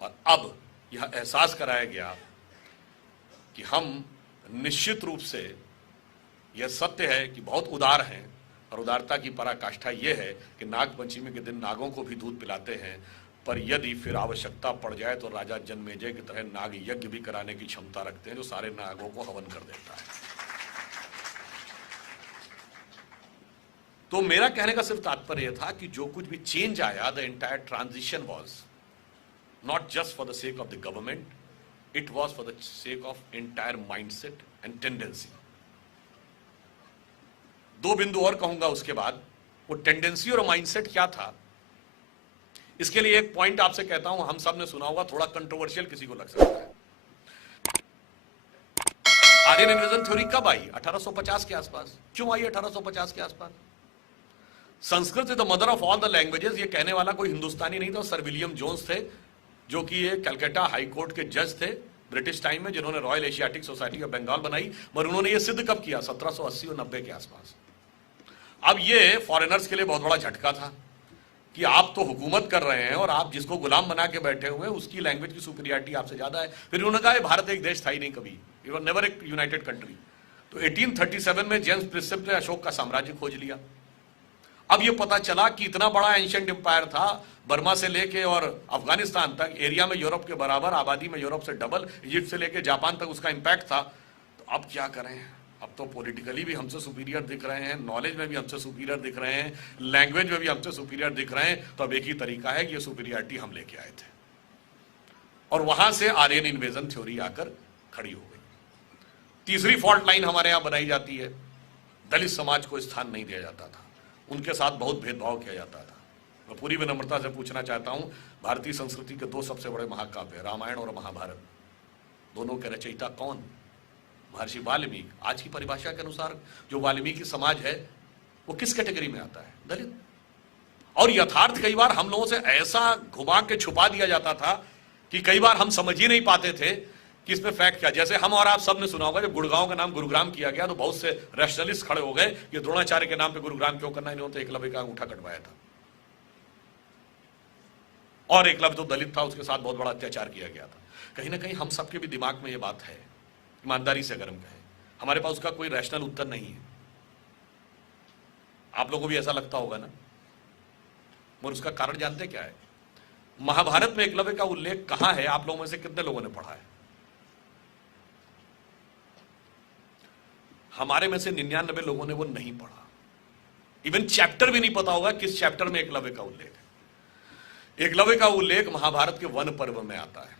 और अब यह एहसास कराया गया कि हम निश्चित रूप से, यह सत्य है कि बहुत उदार हैं, और उदारता की पराकाष्ठा यह है कि नाग पंचमी के दिन नागों को भी दूध पिलाते हैं, पर यदि फिर आवश्यकता पड़ जाए तो राजा जन्मेजय की तरह नाग यज्ञ भी कराने की क्षमता रखते हैं, जो सारे नागों को हवन कर देता है। तो मेरा कहने का सिर्फ तात्पर्य यह था कि जो कुछ भी चेंज आया, the entire transition was not just for the sake of the government, it was for the sake of entire mindset and tendency. दो बिंदु और कहूंगा उसके बाद। वो टेंडेंसी और माइंडसेट क्या था, इसके लिए एक पॉइंट आपसे कहता हूं, हम सब ने सुना होगा, थोड़ा कंट्रोवर्शियल किसी को लग सकता है। आर्यन इन्वेजन थ्योरी कब आई? 1850 के आसपास। क्यों आई 1850 के आसपास? Sanskrit is the mother of all the languages, ये कहने वाला कोई हिंदुस्तानी नहीं था, सर विलियम जोन्स थे, जो कि ये कलकत्ता हाई कोर्ट के जज थे ब्रिटिश टाइम में, जिन्होंने Royal Asiatic Society of Bengal बनाई। मगर उन्होंने ये सिद्ध कब किया? 1780 और 90 के आसपास। अब ये फॉरेनर्स के लिए बहुत बड़ा झटका था कि आप तो हुकूमत कर रहे हैं और आप जिसको गुलाम बना के बैठे हुए हैं उसकी लैंग्वेज की सुपीरियरिटी आपसे ज्यादा है। फिर उन्होंने कहा भारत एक देश था ही नहीं कभी, इट वाज नेवर एक यूनाइटेड कंट्री। तो 1837 में जेम्स प्रिंसेप ने अशोक का साम्राज्य खोज लिया। अब ये पता चला कि इतना बड़ा एंशिएंट एम्पायर था, बर्मा से लेके और अफगानिस्तान तक, एरिया में यूरोप के बराबर, आबादी में यूरोप से डबल, इजिप्ट से लेके जापान तक उसका इंपैक्ट था। तो अब क्या करें? अब तो पॉलिटिकली भी हमसे सुपीरियर दिख रहे हैं, नॉलेज में भी हमसे सुपीरियर दिख रहे हैं, लैंग्वेज में भी हमसे सुपीरियर दिख रहे हैं। तो अब एक ही तरीका है कि ये सुपीरियरिटी हम लेके आए थे, और वहां से आर्यन इन्वेजन थ्योरी आकर खड़ी हो गई। तीसरी फॉल्ट लाइन हमारे यहां बनाई जाती है, दलित समाज को स्थान नहीं दिया जाता था, उनके साथ बहुत भेदभाव किया जाता था। मैं पूरी विनम्रता से पूछना चाहता हूं, भारतीय संस्कृति के दो सबसे बड़े महाकाव्य रामायण और महाभारत, दोनों के रचयिता कौन? महर्षि वाल्मीकि। आज की परिभाषा के अनुसार जो वाल्मीकि समाज है वो किस कैटेगरी में आता है? दलित। और यथार्थ कई बार हम लोगों से ऐसा घुमा के छुपा दिया जाता था कि कई बार हम समझ ही नहीं पाते थे कि इसमें फैक्ट क्या। जैसे हम और आप सब ने सुना होगा, जब गुड़गांव का नाम गुरुग्राम किया गया तो बहुत से रैशनलिस्ट खड़े हो गए, ये द्रोणाचार्य के नाम पे गुरुग्राम क्यों करना, इन्होंने तो एकलव्य का अंगूठा कटवाया था, और एकलव्य तो दलित था, उसके साथ बहुत बड़ा अत्याचार किया गया था। कहीं ना कहीं हम सबके भी दिमाग में ये बात है, ईमानदारी से अगर हम कहें, हमारे पास उसका कोई रैशनल उत्तर नहीं है। आप लोगों को भी ऐसा लगता होगा ना? और उसका कारण जानते क्या है? महाभारत में एकलव्य का उल्लेख कहां है? आप लोगों में से कितने लोगों ने पढ़ा है? हमारे में से 99 लोगों ने वो नहीं पढ़ा, इवन चैप्टर भी नहीं पता होगा किस चैप्टर में एकलव्य का उल्लेख है। एकलव्य का उल्लेख महाभारत के वन पर्व में आता है,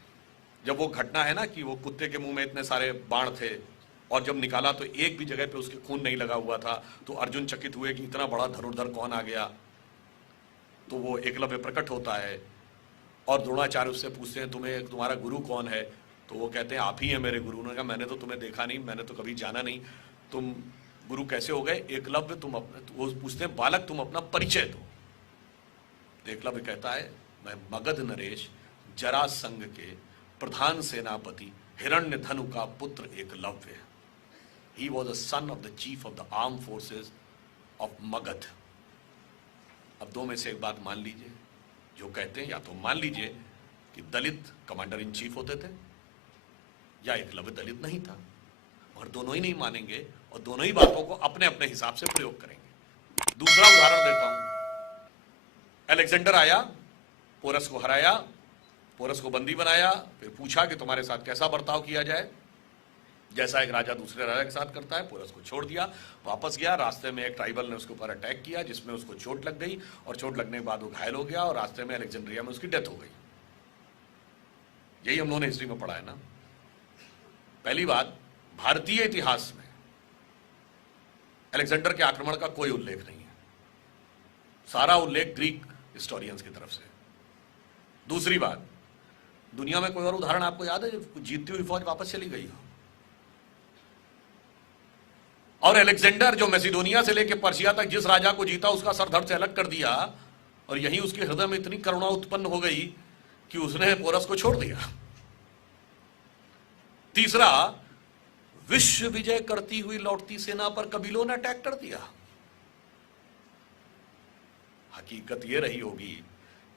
जब वो घटना है ना कि वो कुत्ते के मुंह में इतने सारे बाण थे और जब निकाला तो एक भी जगह पे उसके खून नहीं लगा हुआ था, तो अर्जुन चकित हुए कि इतना बड़ा धनुर्धर कौन आ गया। तो वो एकलव्य प्रकट होता है और द्रोणाचार्य उससे पूछते हैं तुम्हारा गुरु कौन है? तो वो कहते हैं आप ही हैं मेरे गुरु। उन्होंने कहा मैंने तो तुम्हें देखा नहीं, मैंने तो कभी जाना नहीं, तुम गुरु कैसे हो गए? एकलव्य तुम अपना, वो पूछते हैं बालक तुम अपना परिचय दो। तो एकलव्य कहता है मैं मगध नरेश जरासंध के प्रधान सेनापति हिरण्यधनु का पुत्र Eklavya. He was a son of the chief of the armed forces of Magad. अब दो में से एक बात मान लीजिए, जो कहते हैं या तो मान लीजिए कि दलित कमांडर इन चीफ होते थे, या एकलव्य दलित नहीं था, और दोनों ही नहीं मानेंगे और दोनों ही बातों को अपने अपने हिसाब से प्रयोग करेंगे। दूसरा उदाहरण देता हूं। अलेक्जेंडर आया, पोरस को हराया, पोरस को बंदी बनाया, फिर पूछा कि तुम्हारे साथ कैसा बर्ताव किया जाए, जैसा एक राजा दूसरे राजा के साथ करता है। पोरस को छोड़ दिया, वापस गया। रास्ते में एक ट्राइबल ने उसके ऊपर अटैक किया, जिसमें उसको चोट लग गई, और चोट लगने के बाद वो घायल हो गया और रास्ते में अलेक्जेंड्रिया में उसकी डेथ हो गई। यही हम लोगों ने हिस्ट्री में पढ़ा है ना। पहली बात, भारतीय इतिहास में अलेक्जेंडर के आक्रमण का कोई उल्लेख नहीं है, सारा उल्लेख ग्रीक हिस्टोरियंस की तरफ से। दूसरी बात, दुनिया में कोई और उदाहरण आपको याद है जब जीतती हुई फौज वापस चली गई हो? और अलेक्जेंडर जो मैसिडोनिया से लेकर पर्शिया तक जिस राजा को जीता उसका सर धड़ से अलग कर दिया, और यही उसके हृदय में इतनी करुणा उत्पन्न हो गई कि उसने पोरस को छोड़ दिया। तीसरा, विश्व विजय करती हुई लौटती सेना पर कबीलों ने अटैक कर दिया। हकीकत यह रही होगी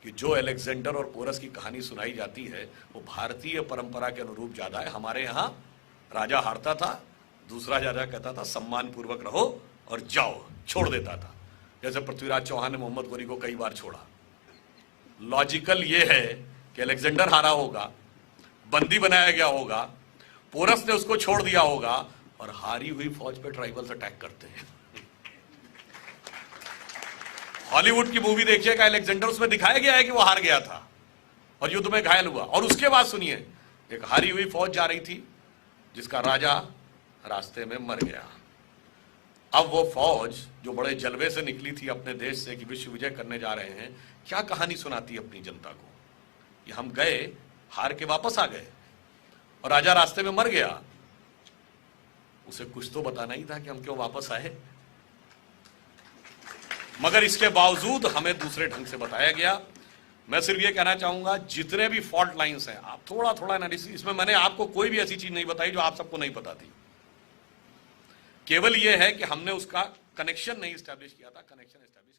कि जो अलेक्जेंडर और पोरस की कहानी सुनाई जाती है वो भारतीय परंपरा के अनुरूप ज्यादा है। हमारे यहां राजा हारता था, दूसरा राजा कहता था सम्मान पूर्वक रहो और जाओ, छोड़ देता था। जैसे पृथ्वीराज चौहान ने मोहम्मद गोरी को कई बार छोड़ा। लॉजिकल ये है कि अलेक्जेंडर हारा होगा, बंदी बनाया गया होगा, पोरस ने उसको छोड़ दिया होगा और हारी हुई फौज पे ट्राइबल्स अटैक करते हैं। हॉलीवुड की मूवी देखिएगा, अलेक्जेंडर, उसमें दिखाया गया है कि वो हार गया था और युद्ध में घायल हुआ। और उसके बाद सुनिए, एक हारी हुई फौज जा रही थी जिसका राजा रास्ते में मर गया। अब वो फौज जो बड़े जलवे से निकली थी अपने देश से कि विश्व विजय करने जा रहे हैं, क्या कहानी सुनाती अपनी जनता को कि हम गए, हार के वापस आ गए और राजा रास्ते में मर गया। उसे कुछ तो बताना ही था कि हम क्यों वापस आए। मगर इसके बावजूद हमें दूसरे ढंग से बताया गया। मैं सिर्फ ये कहना चाहूंगा, जितने भी फॉल्ट लाइंस हैं, आप थोड़ा थोड़ा एनालिसिस, इसमें मैंने आपको कोई भी ऐसी चीज नहीं बताई जो आप सबको नहीं पता थी। केवल ये है कि हमने उसका कनेक्शन नहीं स्टैब्लिश किया था, कनेक्शन स्टैब्लिश